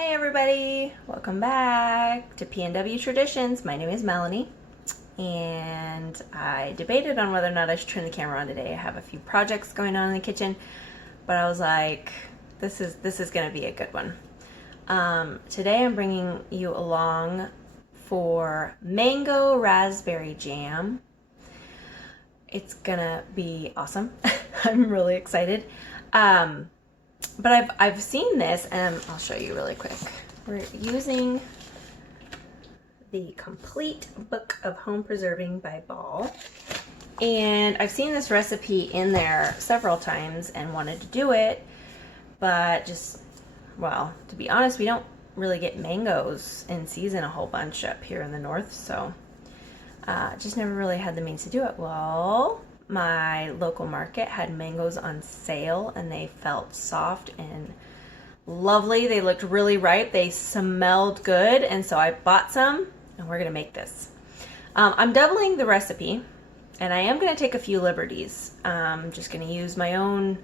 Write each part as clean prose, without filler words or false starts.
Hey everybody, welcome back to PNW Traditions. My name is Melanie, and I debated on whether or not I should turn the camera on today. I have a few projects going on in the kitchen, but I was like, this is gonna be a good one. Today I'm bringing you along for mango raspberry jam. It's gonna be awesome. I'm really excited. But I've seen this, and I'll show you really quick. We're using the Complete Book of Home Preserving by Ball. And I've seen this recipe in there several times and wanted to do it, but just, well, to be honest, we don't really get mangoes in season a whole bunch up here in the north, so just never really had the means to do it. Well, my local market had mangoes on sale, and they felt soft and lovely. They looked really ripe. They smelled good, and so I bought some, and we're gonna make this. I'm doubling the recipe, and I am gonna take a few liberties. I'm just gonna use my own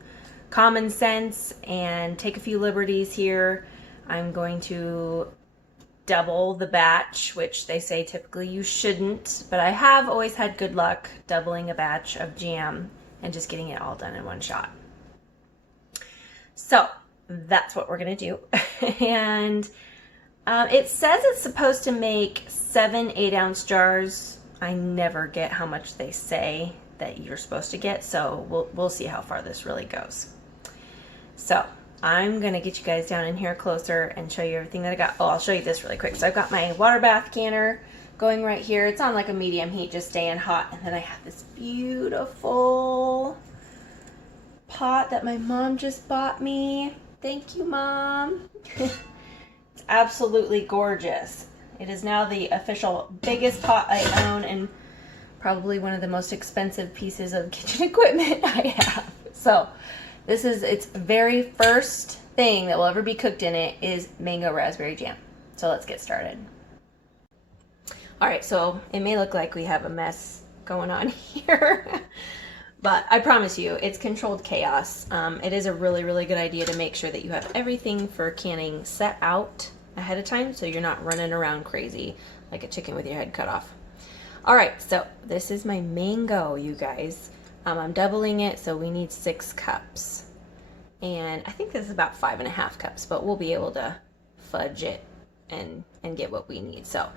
common sense and take a few liberties here. I'm going to double the batch, which they say typically you shouldn't, but I have always had good luck doubling a batch of jam and just getting it all done in one shot. So that's what we're gonna do. And it says it's supposed to make 7 8-ounce jars. I never get how much they say that you're supposed to get, so we'll see how far this really goes. So I'm gonna get you guys down in here closer and show you everything that I got. Oh, I'll show you this really quick. So I've got my water bath canner going right here. It's on like a medium heat, just staying hot. And then I have this beautiful pot that my mom just bought me. Thank you, Mom. It's absolutely gorgeous. It is now the official biggest pot I own and probably one of the most expensive pieces of kitchen equipment I have. So this is its very first thing that will ever be cooked in it is mango raspberry jam. So let's get started. All right, so it may look like we have a mess going on here, but I promise you it's controlled chaos. It is a really, really good idea to make sure that you have everything for canning set out ahead of time so you're not running around crazy like a chicken with your head cut off. All right, so this is my mango, you guys. I'm doubling it, so we need 6 cups. And I think this is about 5.5 cups, but we'll be able to fudge it and get what we need. So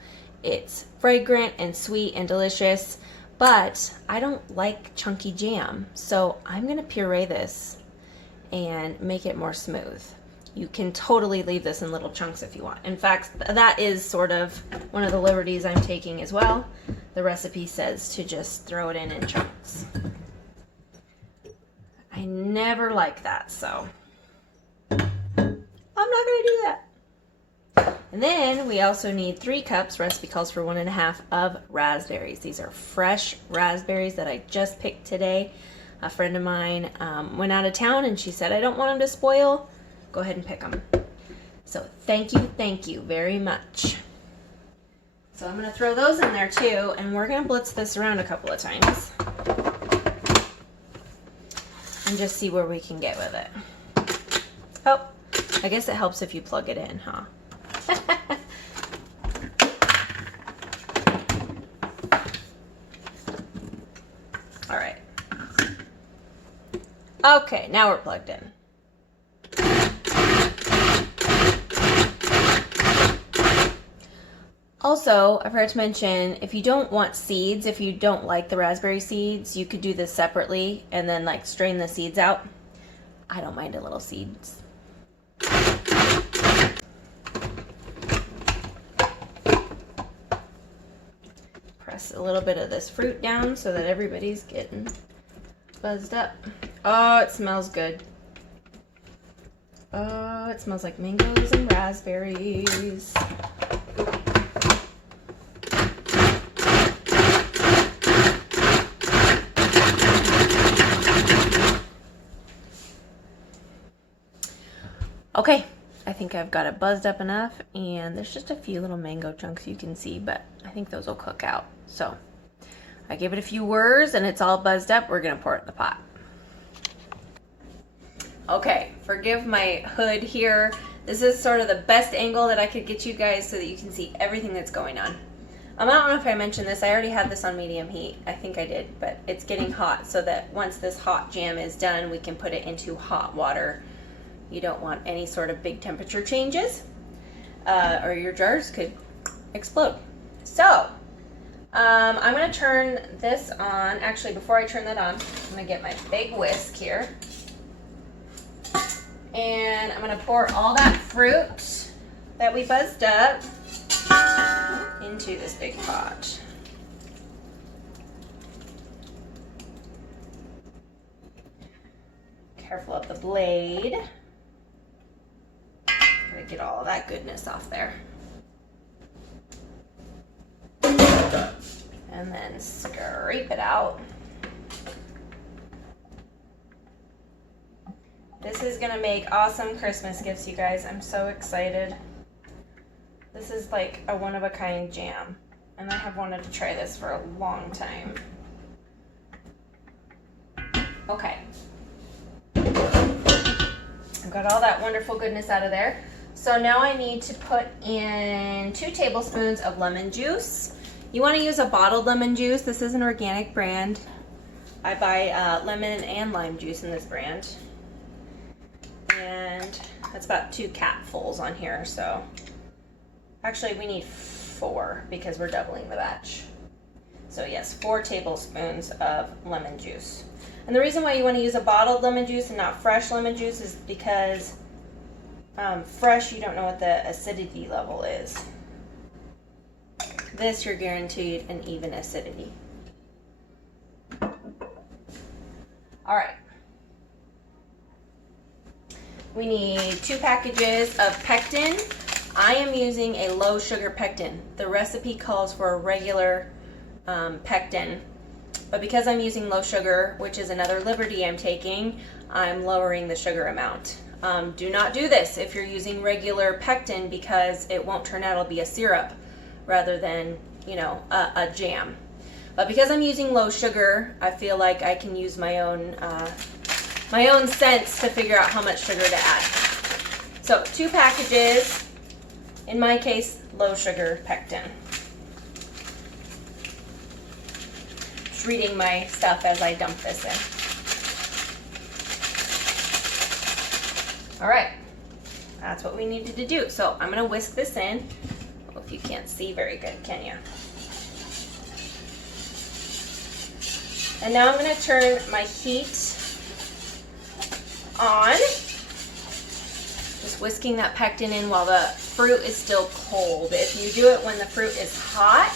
it's fragrant and sweet and delicious, but I don't like chunky jam. So I'm gonna puree this and make it more smooth. You can totally leave this in little chunks if you want. In fact, that is sort of one of the liberties I'm taking as well. The recipe says to just throw it in chunks. I never like that, so I'm not gonna do that. And then we also need 3 cups, recipe calls for 1.5, of raspberries. These are fresh raspberries that I just picked today. A friend of mine went out of town and she said, I don't want them to spoil. Go ahead and pick them. So thank you very much. So I'm gonna throw those in there too, and we're gonna blitz this around a couple of times and just see where we can get with it. Oh, I guess it helps if you plug it in, huh? All right. Okay, now we're plugged in. Also, I forgot to mention, if you don't want seeds, if you don't like the raspberry seeds, you could do this separately and then like strain the seeds out. I don't mind a little seeds. Press a little bit of this fruit down so that everybody's getting buzzed up. Oh, it smells good. Oh, it smells like mangoes and raspberries. Okay, I think I've got it buzzed up enough, and there's just a few little mango chunks you can see, but I think those will cook out. So I give it a few whirs and it's all buzzed up. We're gonna pour it in the pot. Okay, forgive my hood here. This is sort of the best angle that I could get you guys so that you can see everything that's going on. I don't know if I mentioned this. I already had this on medium heat. I think I did, but it's getting hot so that once this hot jam is done, we can put it into hot water. You don't want any sort of big temperature changes or your jars could explode. So I'm going to turn this on. Actually, before I turn that on, I'm going to get my big whisk here. And I'm going to pour all that fruit that we buzzed up into this big pot. Careful of the blade. Gotta get all of that goodness off there. And then scrape it out. This is gonna make awesome Christmas gifts, you guys. I'm so excited. This is like a one-of-a-kind jam, and I have wanted to try this for a long time. Okay. I've got all that wonderful goodness out of there. So now I need to put in 2 tablespoons of lemon juice. You want to use a bottled lemon juice. This is an organic brand. I buy lemon and lime juice in this brand. And that's about 2 capfuls on here, so actually we need 4 because we're doubling the batch. So yes, 4 tablespoons of lemon juice. And the reason why you want to use a bottled lemon juice and not fresh lemon juice is because fresh, you don't know what the acidity level is. This, you're guaranteed an even acidity. All right. We need 2 packages of pectin. I am using a low sugar pectin. The recipe calls for a regular pectin, but because I'm using low sugar, which is another liberty I'm taking, I'm lowering the sugar amount. Do not do this if you're using regular pectin because it won't turn out, it'll be a syrup rather than, you know, a jam. But because I'm using low sugar, I feel like I can use my own sense to figure out how much sugar to add. So 2 packages, in my case, low sugar pectin. Just reading my stuff as I dump this in. All right, that's what we needed to do. So I'm gonna whisk this in. Oh, if you can't see very good, can you? And now I'm gonna turn my heat on. Just whisking that pectin in while the fruit is still cold. If you do it when the fruit is hot,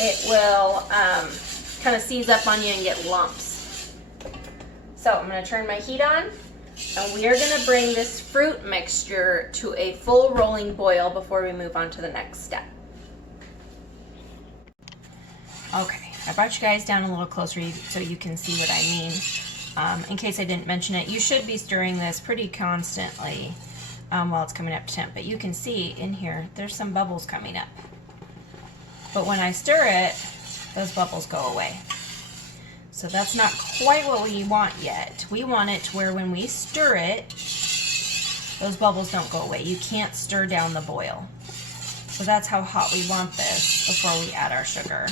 it will kind of seize up on you and get lumps. So I'm going to turn my heat on, and we are going to bring this fruit mixture to a full rolling boil before we move on to the next step. Okay, I brought you guys down a little closer so you can see what I mean. In case I didn't mention it, you should be stirring this pretty constantly while it's coming up to temp. But you can see in here, there's some bubbles coming up. But when I stir it, those bubbles go away. So that's not quite what we want yet. We want it to where when we stir it, those bubbles don't go away. You can't stir down the boil. So that's how hot we want this before we add our sugar.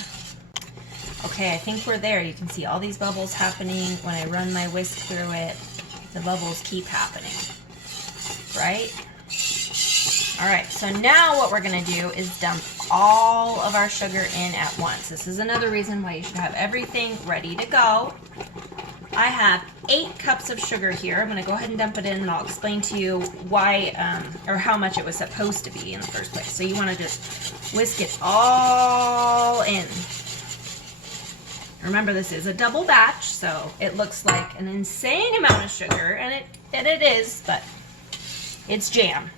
Okay, I think we're there. You can see all these bubbles happening. When I run my whisk through it, the bubbles keep happening, right? All right, so now what we're gonna do is dump all of our sugar in at once. This is another reason why you should have everything ready to go. I have 8 cups of sugar here. I'm gonna go ahead and dump it in, and I'll explain to you why, or how much it was supposed to be in the first place. So you wanna just whisk it all in. Remember, this is a double batch, so it looks like an insane amount of sugar, and it is, but it's jam.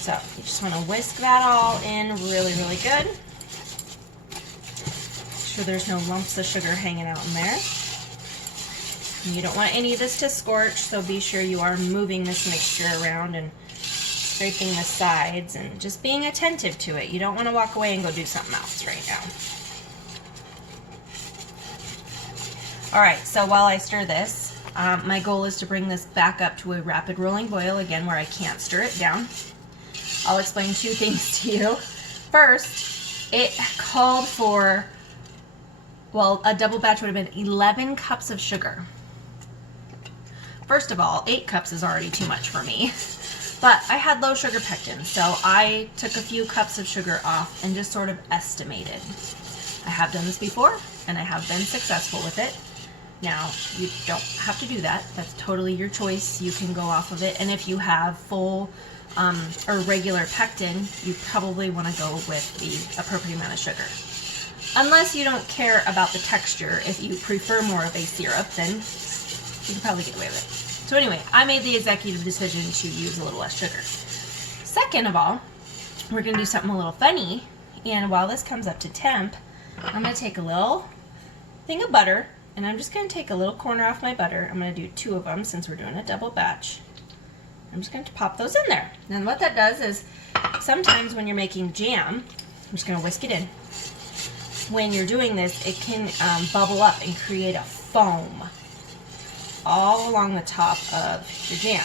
So you just want to whisk that all in really, really good. Make sure there's no lumps of sugar hanging out in there. And you don't want any of this to scorch, so be sure you are moving this mixture around and scraping the sides and just being attentive to it. You don't want to walk away and go do something else right now. All right, so while I stir this, my goal is to bring this back up to a rapid rolling boil, again, where I can't stir it down. I'll explain two things to you. First, it called for, well, a double batch would have been 11 cups of sugar. First of all, 8 cups is already too much for me. But I had low sugar pectin, so I took a few cups of sugar off and just sort of estimated. I have done this before, and I have been successful with it. Now, you don't have to do that. That's totally your choice. You can go off of it. And if you have full or regular pectin, you probably want to go with the appropriate amount of sugar. Unless you don't care about the texture. If you prefer more of a syrup, then you can probably get away with it. So anyway, I made the executive decision to use a little less sugar. Second of all, we're going to do something a little funny. And while this comes up to temp, I'm going to take a little thing of butter, and I'm just going to take a little corner off my butter. I'm going to do 2 of them since we're doing a double batch. I'm just going to pop those in there. And what that does is, sometimes when you're making jam, I'm just going to whisk it in. When you're doing this, it can bubble up and create a foam all along the top of your jam.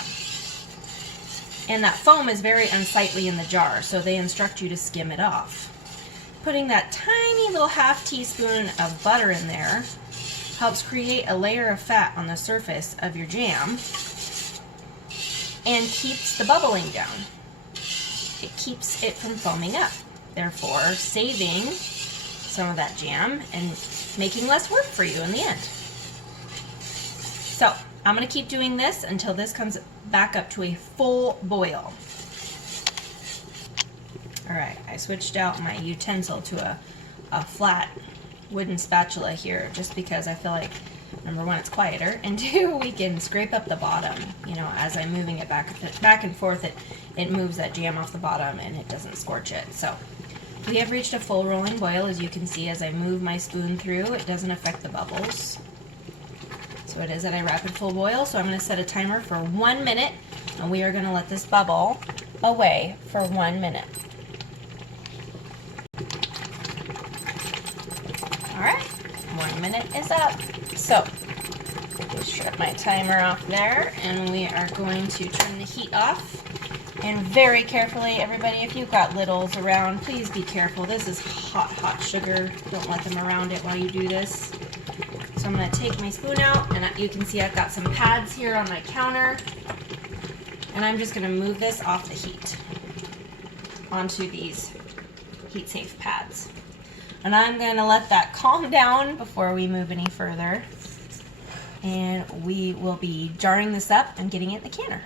And that foam is very unsightly in the jar, so they instruct you to skim it off. Putting that tiny little ½ teaspoon of butter in there helps create a layer of fat on the surface of your jam and keeps the bubbling down. It keeps it from foaming up, therefore saving some of that jam and making less work for you in the end. So I'm going to keep doing this until this comes back up to a full boil. Alright, I switched out my utensil to a flat wooden spatula here just because I feel like, number one, it's quieter, and 2, we can scrape up the bottom. You know, as I'm moving it back and forth, it moves that jam off the bottom and it doesn't scorch it. So we have reached a full rolling boil. As you can see, as I move my spoon through, it doesn't affect the bubbles. So it is at a rapid full boil, so I'm going to set a timer for 1 minute, and we are going to let this bubble away for 1 minute. Alright, 1 minute is up. So, just shut my timer off there, and we are going to turn the heat off. And very carefully, everybody, if you've got littles around, please be careful. This is hot, hot sugar. Don't let them around it while you do this. So I'm going to take my spoon out, and you can see I've got some pads here on my counter. And I'm just going to move this off the heat onto these heat-safe pads. And I'm going to let that calm down before we move any further. And we will be jarring this up and getting it in the canner.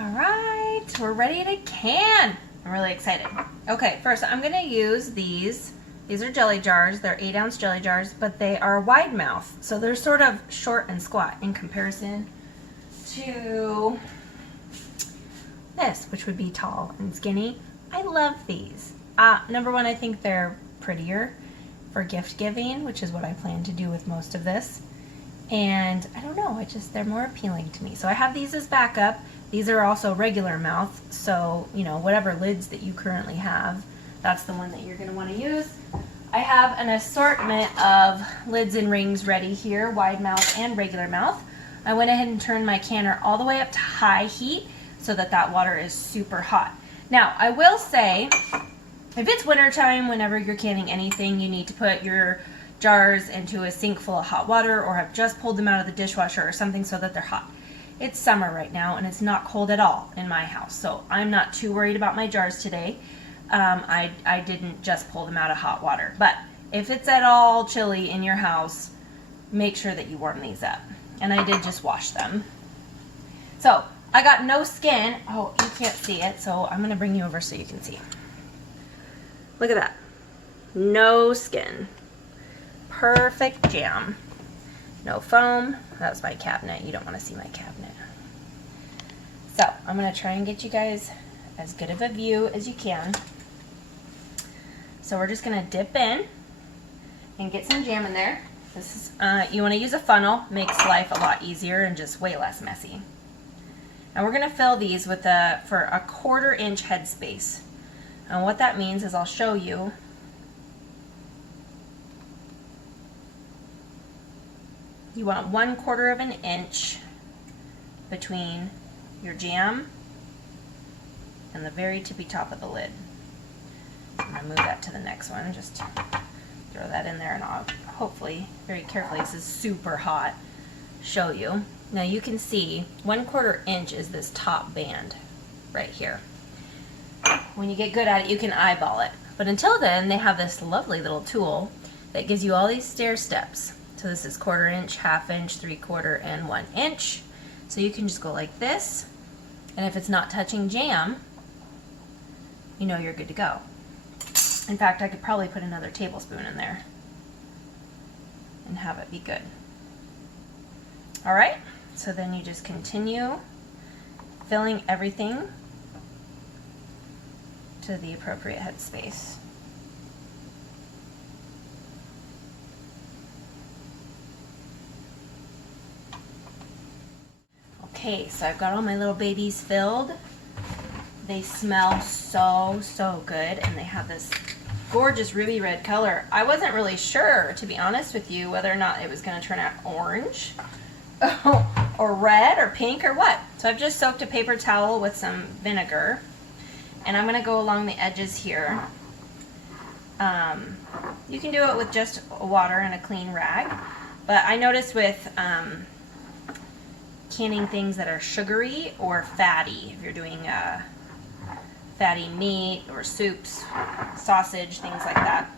Alright, we're ready to can. I'm really excited. Okay, first I'm going to use these. These are jelly jars. They're 8-ounce jelly jars, but they are wide mouth. So they're sort of short and squat in comparison to this, which would be tall and skinny. I love these. Number one, I think they're prettier for gift giving, which is what I plan to do with most of this. And I don't know, they're more appealing to me. So I have these as backup. These are also regular mouth, so you know, whatever lids that you currently have, that's the one that you're going to want to use. I have an assortment of lids and rings ready here, wide mouth and regular mouth. I went ahead and turned my canner all the way up to high heat so that that water is super hot. Now, I will say, if it's wintertime, whenever you're canning anything, you need to put your jars into a sink full of hot water or have just pulled them out of the dishwasher or something so that they're hot. It's summer right now and it's not cold at all in my house, so I'm not too worried about my jars today. I didn't just pull them out of hot water, but if it's at all chilly in your house, make sure that you warm these up. And I did just wash them. So I got no skin. Oh, you can't see it, so I'm going to bring you over so you can see. Look at that. No skin. Perfect jam. No foam. That's my cabinet. You don't want to see my cabinet. So I'm going to try and get you guys as good of a view as you can. So we're just going to dip in and get some jam in there. This is you want to use a funnel. Makes life a lot easier and just way less messy. And we're going to fill these with for a 1/4 inch headspace. And what that means is I'll show you. You want 1/4 of an inch between your jam and the very tippy top of the lid. I'm gonna move that to the next one, just throw that in there, and I'll hopefully, very carefully, this is super hot, show you. Now you can see 1/4 inch is this top band right here. When you get good at it, you can eyeball it. But until then, they have this lovely little tool that gives you all these stair steps. So this is 1/4 inch, 1/2 inch, 3/4, and 1 inch. So you can just go like this, and if it's not touching jam, you know you're good to go. In fact, I could probably put another tablespoon in there and have it be good. All right, so then you just continue filling everything to the appropriate headspace. Okay, so I've got all my little babies filled. They smell so, so good, and they have this gorgeous ruby red color. I wasn't really sure, to be honest with you, whether or not it was going to turn out orange or red or pink or what. So I've just soaked a paper towel with some vinegar, and I'm going to go along the edges here. You can do it with just water and a clean rag, but I notice with canning things that are sugary or fatty, if you're doing fatty meat or soups, sausage, things like that,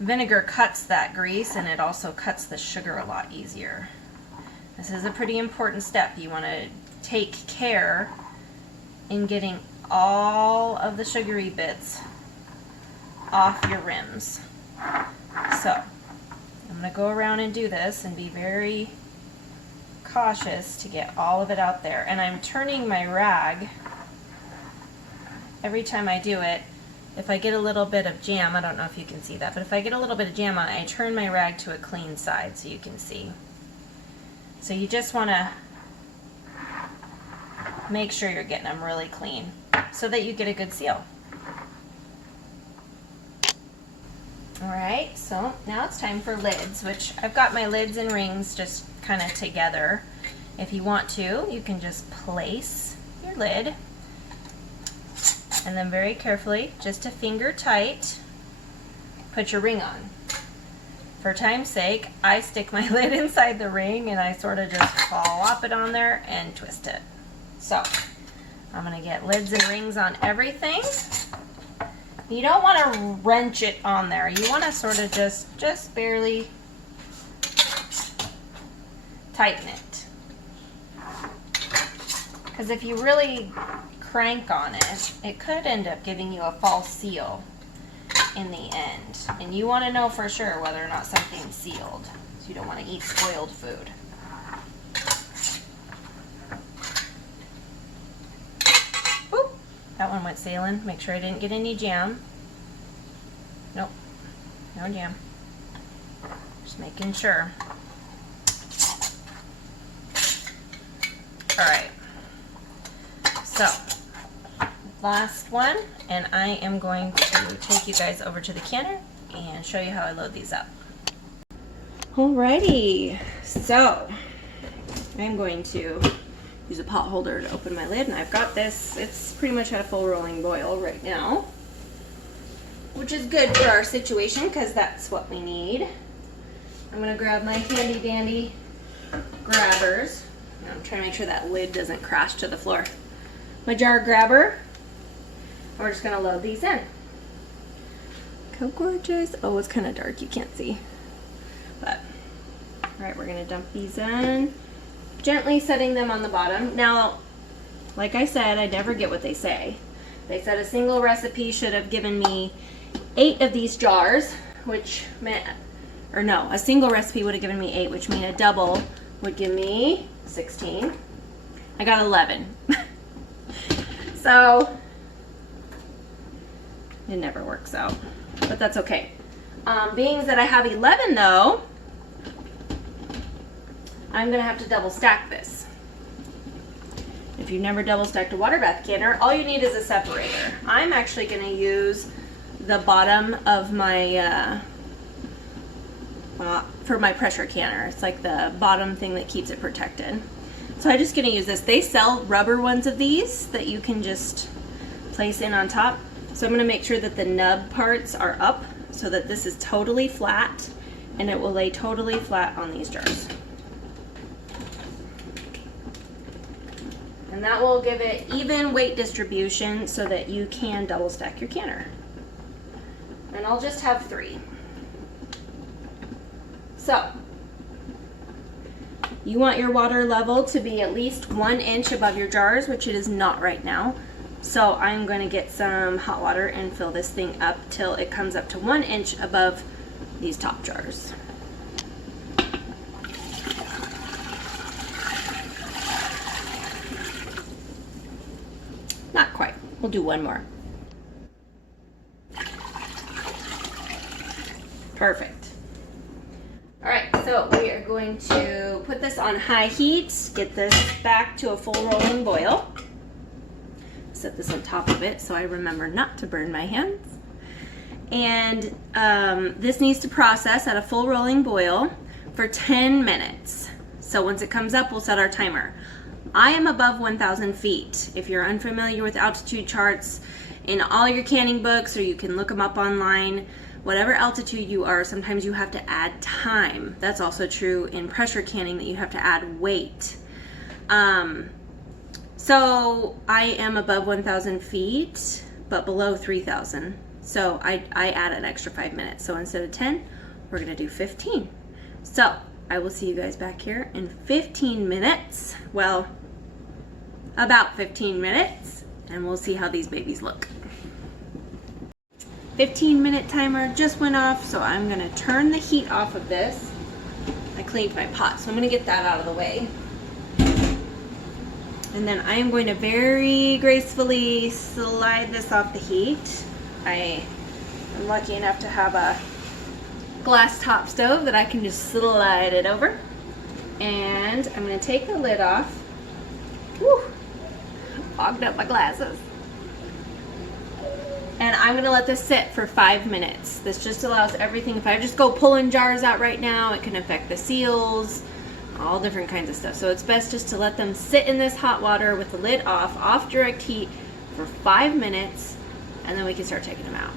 vinegar cuts that grease, and it also cuts the sugar a lot easier. This is a pretty important step. You want to take care in getting all of the sugary bits off your rims. So I'm going to go around and do this and be very cautious to get all of it out there. And I'm turning my rag every time I do it. If I get a little bit of jam, I don't know if you can see that, but if I get a little bit of jam on it, I turn my rag to a clean side so you can see. So you just want to make sure you're getting them really clean so that you get a good seal. Alright, so now it's time for lids, which I've got my lids and rings just kind of together. If you want to, you can just place your lid, and then very carefully, just a finger tight, put your ring on. For time's sake, I stick my lid inside the ring and I sort of just flop it on there and twist it. So, I'm going to get lids and rings on everything. You don't want to wrench it on there. You want to sort of just barely tighten it. Because if you really crank on it, it could end up giving you a false seal in the end. And you want to know for sure whether or not something's sealed. So you don't want to eat spoiled food. Oop, that one went sailing. Make sure I didn't get any jam. Nope, no jam. Just making sure. Alright, so last one, and I am going to take you guys over to the canner and show you how I load these up. Alrighty, so I'm going to use a pot holder to open my lid, and I've got this, it's pretty much at a full rolling boil right now, which is good for our situation because that's what we need. I'm going to grab my handy dandy grabbers. I'm trying to make sure that lid doesn't crash to the floor. My jar grabber. We're just going to load these in. Look how gorgeous. Oh, it's kind of dark. You can't see. But, alright, we're going to dump these in. Gently setting them on the bottom. Now, like I said, I never get what they say. They said a single recipe should have given me 8 of these jars, which meant, or no, a single recipe would have given me 8, which means a double would give me 16. I got 11. So, it never works out, but that's okay. Being that I have 11 though, I'm gonna have to double stack this. If you've never double stacked a water bath canner, all you need is a separator. I'm actually gonna use the bottom of my for my pressure canner. It's like the bottom thing that keeps it protected. So I'm just gonna use this. They sell rubber ones of these that you can just place in on top. So I'm gonna make sure that the nub parts are up so that this is totally flat, and it will lay totally flat on these jars. And that will give it even weight distribution so that you can double stack your canner. And I'll just have 3. So, you want your water level to be at least 1 inch above your jars, which it is not right now. So I'm going to get some hot water and fill this thing up till it comes up to 1 inch above these top jars. Not quite. We'll do one more. Perfect. All right, so we are going to put this on high heat, get this back to a full rolling boil. Set this on top of it so I remember not to burn my hands. And this needs to process at a full rolling boil for 10 minutes. So once it comes up, we'll set our timer. I am above 1,000 feet. If you're unfamiliar with altitude charts, in all your canning books, or you can look them up online, whatever altitude you are, sometimes you have to add time. That's also true in pressure canning, that you have to add weight. So I am above 1,000 feet, but below 3,000. So I add an extra 5 minutes. So instead of 10, we're gonna do 15. So I will see you guys back here in 15 minutes. Well, about 15 minutes, and we'll see how these babies look. 15-minute timer just went off, so I'm gonna turn the heat off of this. I cleaned my pot, so I'm gonna get that out of the way. And then I am going to very gracefully slide this off the heat. I am lucky enough to have a glass top stove that I can just slide it over. And I'm gonna take the lid off. Whew, fogged up my glasses. And I'm gonna let this sit for 5 minutes. This just allows everything. If I just go pulling jars out right now, it can affect the seals, all different kinds of stuff. So it's best just to let them sit in this hot water with the lid off direct heat for 5 minutes, and then we can start taking them out.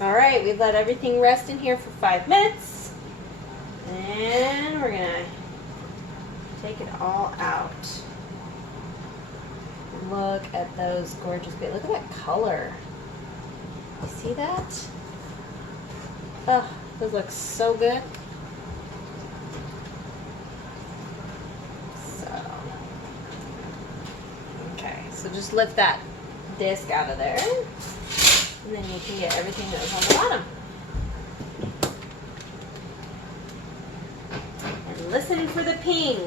All right, we've let everything rest in here for 5 minutes. And we're gonna take it all out. Look at those gorgeous babies. Look at that color. You see that? Oh, those look so good. So just lift that disc out of there, and then you can get everything that was on the bottom. And listen for the ping.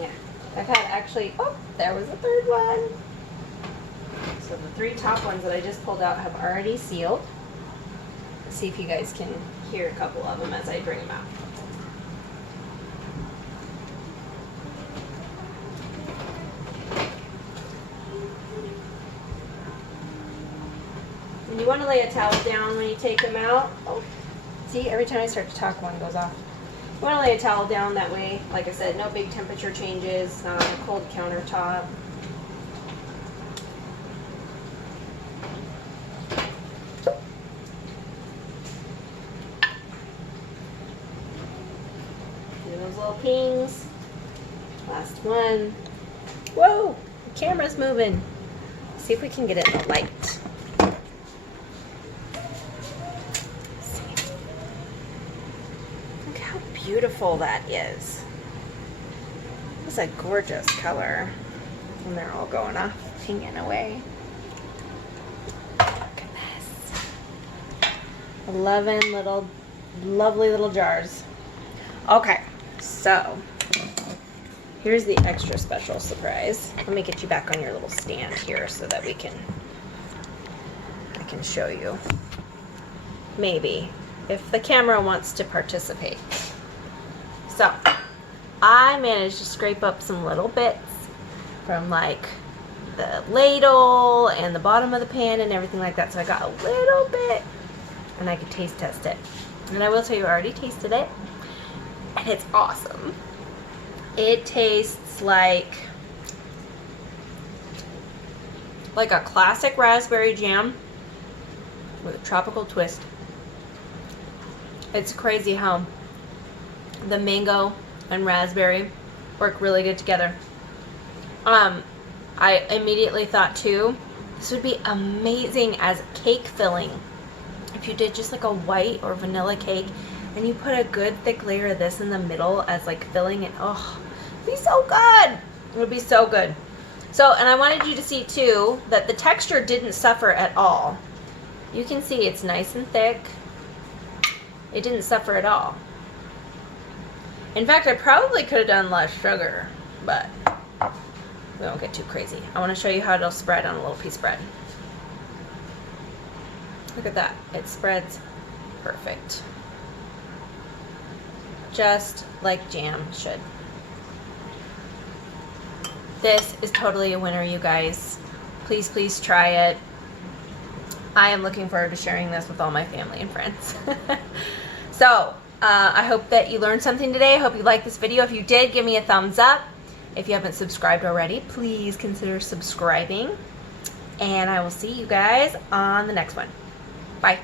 I've had actually, oh, there was a third one. So the 3 top ones that I just pulled out have already sealed. Let's see if you guys can hear a couple of them as I bring them out. And you want to lay a towel down when you take them out. Oh, see, every time I start to talk, one goes off. You want to lay a towel down that way. Like I said, no big temperature changes, not on a cold countertop. Do those little pings. Last one. Whoa, the camera's moving. See if we can get it in the light. Beautiful that is. It's a gorgeous color. And they're all going off, pinging away. Look at this. 11 little, lovely little jars. Okay, so here's the extra special surprise. Let me get you back on your little stand here so that I can show you. Maybe, if the camera wants to participate. So, I managed to scrape up some little bits from like the ladle and the bottom of the pan and everything like that. So I got a little bit, and I could taste test it. And I will tell you, I already tasted it. And and it's awesome. It tastes like a classic raspberry jam with a tropical twist. It's crazy how the mango and raspberry work really good together. I immediately thought too, this would be amazing as cake filling. If you did just like a white or vanilla cake and you put a good thick layer of this in the middle as like filling, and oh, it'd be so good. It would be so good. So, and I wanted you to see too that the texture didn't suffer at all. You can see it's nice and thick. It didn't suffer at all. In fact, I probably could have done less sugar, but we won't get too crazy. I want to show you how it'll spread on a little piece of bread. Look at that. It spreads perfect. Just like jam should. This is totally a winner, you guys. Please, please try it. I am looking forward to sharing this with all my family and friends. So, I hope that you learned something today. I hope you liked this video. If you did, give me a thumbs up. If you haven't subscribed already, please consider subscribing. And I will see you guys on the next one. Bye.